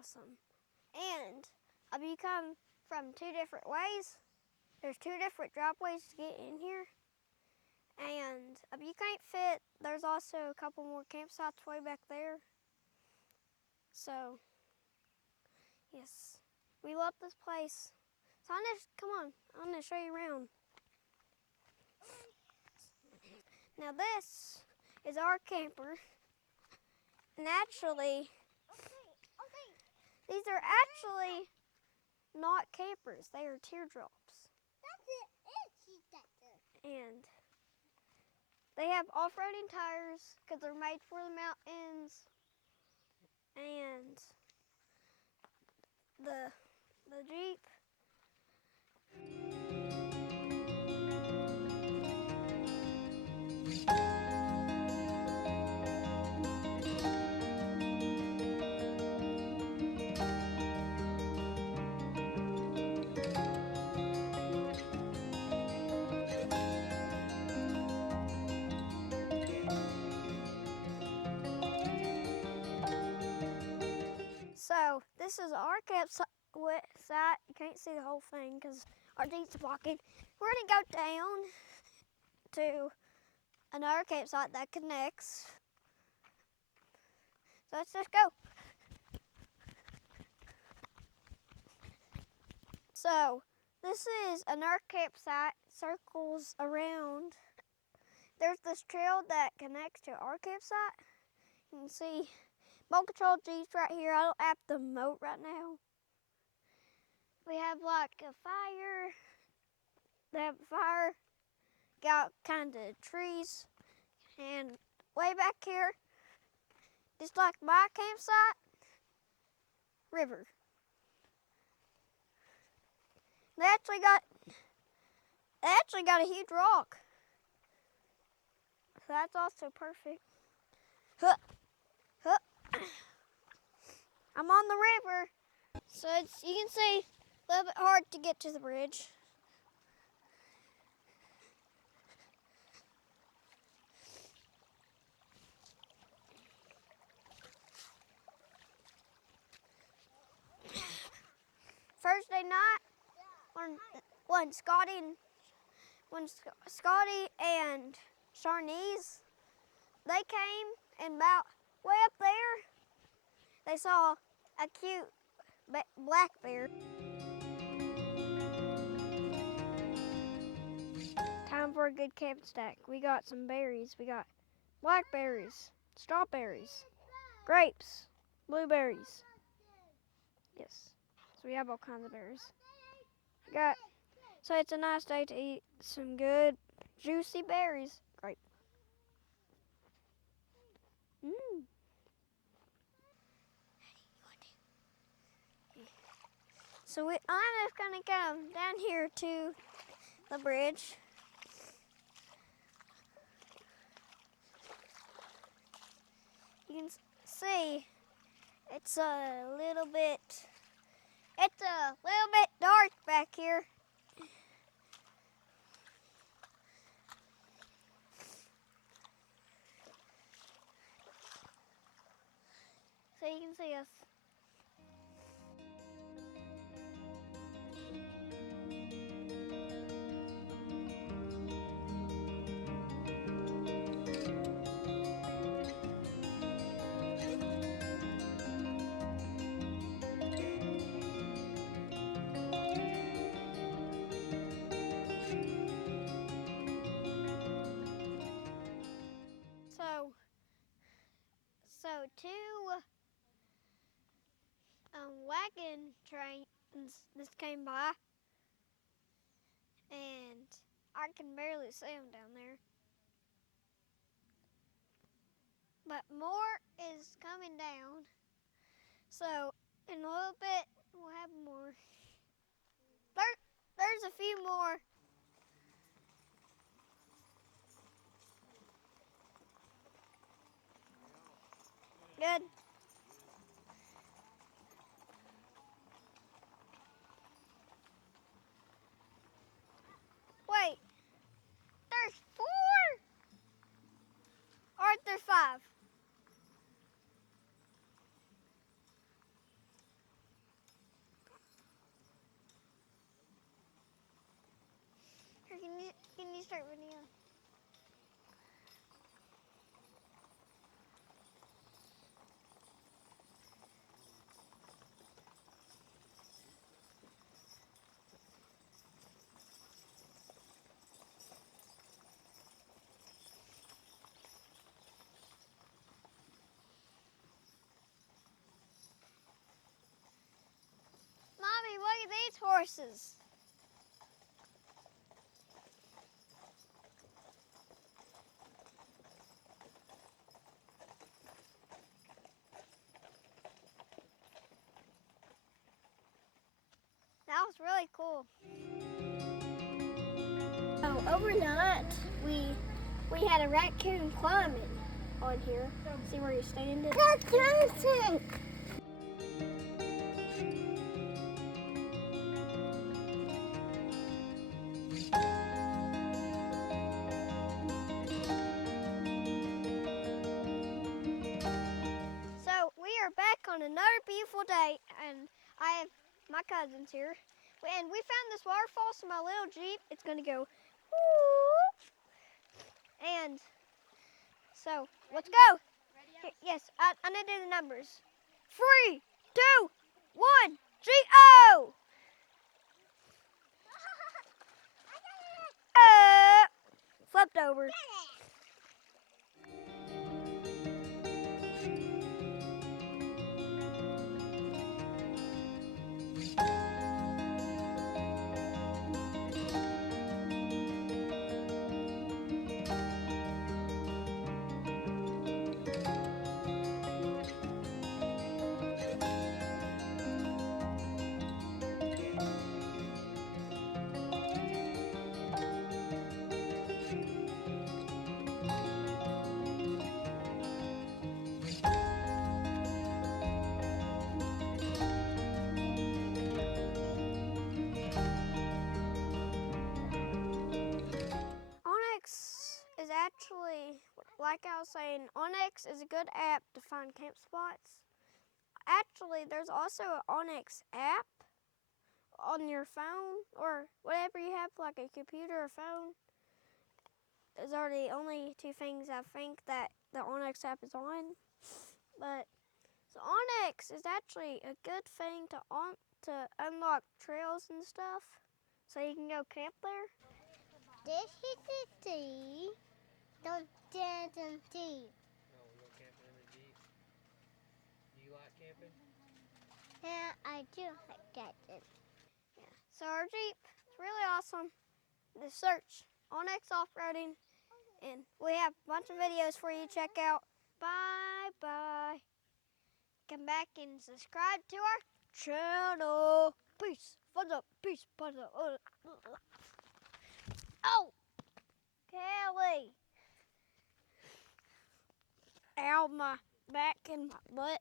awesome. And if you come from two different ways, there's two different dropways to get in here. And if you can't fit, there's also a couple more campsites way back there. So, yes, we love this place. So come on, I'm gonna show you around. Now this is our camper. And actually, these are actually not campers, they are teardrops. And they have off-roading tires because they're made for the mountains. And the Jeep. So this is our campsite. You can't see the whole thing because our Jeep's blocking. We're gonna go down to another campsite that connects. So let's just go. So this is another campsite, circles around. There's this trail that connects to our campsite. You can see remote control Jeeps right here. I don't have the remote right now. We have like a fire. They have a fire. Got kind of trees. And way back here, just like my campsite, river. They actually got a huge rock. So that's also perfect. Huh. Huh. I'm on the river. So you can see a little bit hard to get to the bridge. Thursday night, when Scotty and Sharnice, they came and about way up there, they saw a cute black bear. Time for a good camp stack. We got some berries. We got blackberries, strawberries, grapes, blueberries. Yes, so we have all kinds of berries. So it's a nice day to eat some good, juicy berries. Great. So I'm just gonna go down here to the bridge. You can see it's a little bit dark back here. So you can see us. So two wagon trains just came by, and I can barely see them down there. But more is coming down. So in a little bit, we'll have more. There's a few more. Good. Wait, there's 4? Or there's 5? Can you start video? Mommy, look at these horses. That was really cool. So overnight, we had a raccoon climbing on here. See where you're standing? That's amazing. So we are back on another beautiful day, and I have my cousins here. And we found this waterfall, so my little Jeep, it's gonna go whoop. And so let's go. Here, yes, I need to do the numbers. 3, 2, 1, G-O! Flipped over. OnX is actually, like I was saying, OnX is a good app to find camp spots. Actually, there's also an OnX app on your phone or whatever you have, like a computer or phone. Those are the only two things I think that the OnX app is on. But so OnX is actually a good thing to unlock trails and stuff, so you can go camp there. This is the tea. Don't dance and tea. No, we're going camping in the Jeep. Do you like camping? Yeah, I do like dancing. Yeah. So our Jeep is really awesome. Just search OnX Offroading, and we have a bunch of videos for you to check out. Bye. Come back and subscribe to our channel. Peace. Thumbs up. Peace. Thumbs up. Oh, Kelly. Ow, my back and my butt.